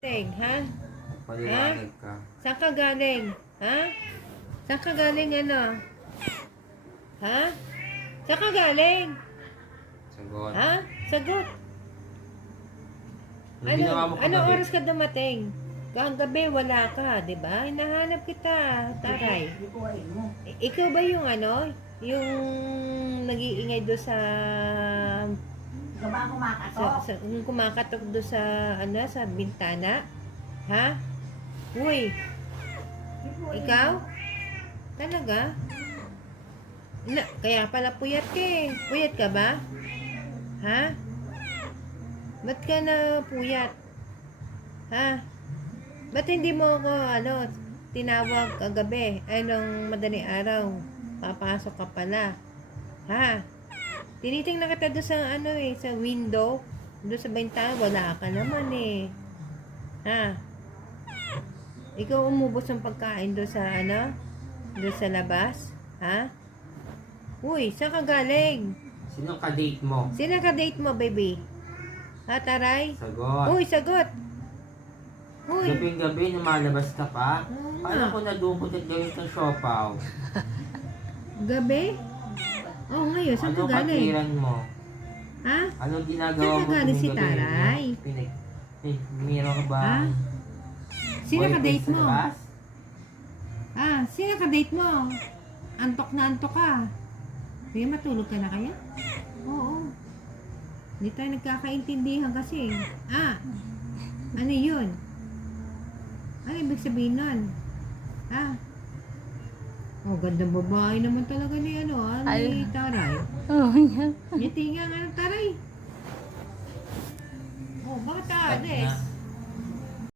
Ha? Paliwanag ka. Saan ka galing? Ha? Saan ka galing ano? Ha? Saan ka galing? Sagot. Ha? Sagot. Anong ginawa mo Ano kagabi? oras ka dumating? Gabi wala ka, di ba? Hinahanap kita, taray. Ikaw ba yung ano? Yung nag-iingay doon sa... Ikaw ba ang kumakatok? yung kumakatok doon sa, ano, sa bintana? Ha? Uy, ikaw? Talaga? Kaya pala puyat ka eh. Puyat ka ba? Ha? Ba't ka na puyat? Ha? Ba't hindi mo ako, ano, tinawag kagabi? Ay, nung madaling araw. Papasok ka pala. Ha? Tinitingnan kita doon sa, ano eh, sa window. Doon sa bintana, wala ka naman eh. Ha? Ikaw umubos ng pagkain doon sa, ano? Doon sa labas? Ha? Uy, saan ka galing? Sino ka-date mo? Sino ka-date mo, baby? Ha, taray? Sagot. Uy, sagot! Uy! Gabing-gabi, lumalabas ka pa? Oo Paano nga. ko nadukot at gawin sa siopaw? Gabi? Oh, ngayon, saan ka Ano galing? katiran mo? Ha? Ano ginagawa Saan mo ka galing si gabing-gabi? Taray? Meron ka ba? Ha? Sino boyfriend ka-date sa mo? labas? Ah, sino ka-date mo? Antok na antok ka. Kaya matulog ka na kaya? Oo. Hindi tayo nagkakaintindihan kasi. Ah, ano yun? Ano ibig sabihin nun? Ah, oh, gandang babae naman talaga ni ano, ni Taray. Oo niya. Ngiti nga nga ng Taray. Oh, bakit ka, Stop Ades? na.